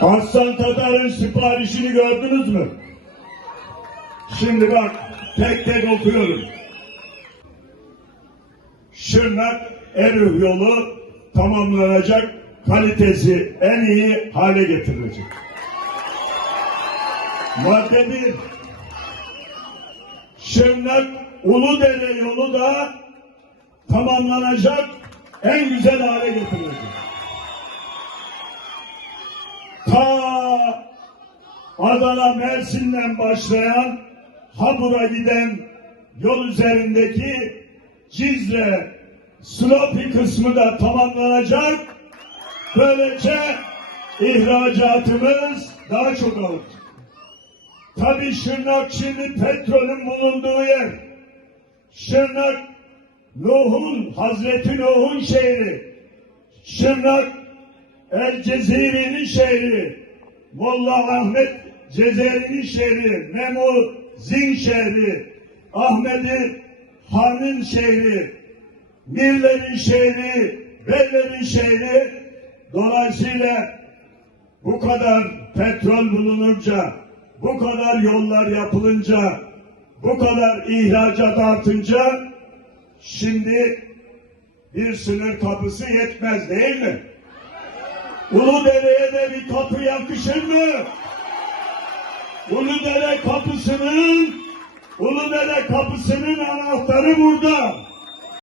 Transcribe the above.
Aslan Tatar'ın siparişini gördünüz mü? Şimdi bak tek tek okuyorum. Şırnak Erüh yolu tamamlanacak, kalitesi en iyi hale getirilecek. Madde bir, Şırnak Uludere yolu da tamamlanacak, en güzel hale getirilecek. Ta Adana Mersin'den başlayan Habur'a giden yol üzerindeki Cizre Slopi kısmı da tamamlanacak. Böylece ihracatımız daha çok olur. Tabii Şırnak şimdi petrolün bulunduğu yer. Şırnak Nuh'un, Hazreti Nuh'un şehri. Şırnak El Ceziri'nin şehri. Molla Ahmet Cezeri'nin şehri. Memo Zin şehri. Ahmet'i Han'ın şehri. Mirlerin şehri. Beylerin şehri. Dolayısıyla bu kadar petrol bulununca, bu kadar yollar yapılınca, bu kadar ihracat artınca şimdi bir sınır kapısı yetmez değil mi? Uludere'ye de bir kapı yakışır mı? Uludere kapısının Uludere kapısının anahtarı burada.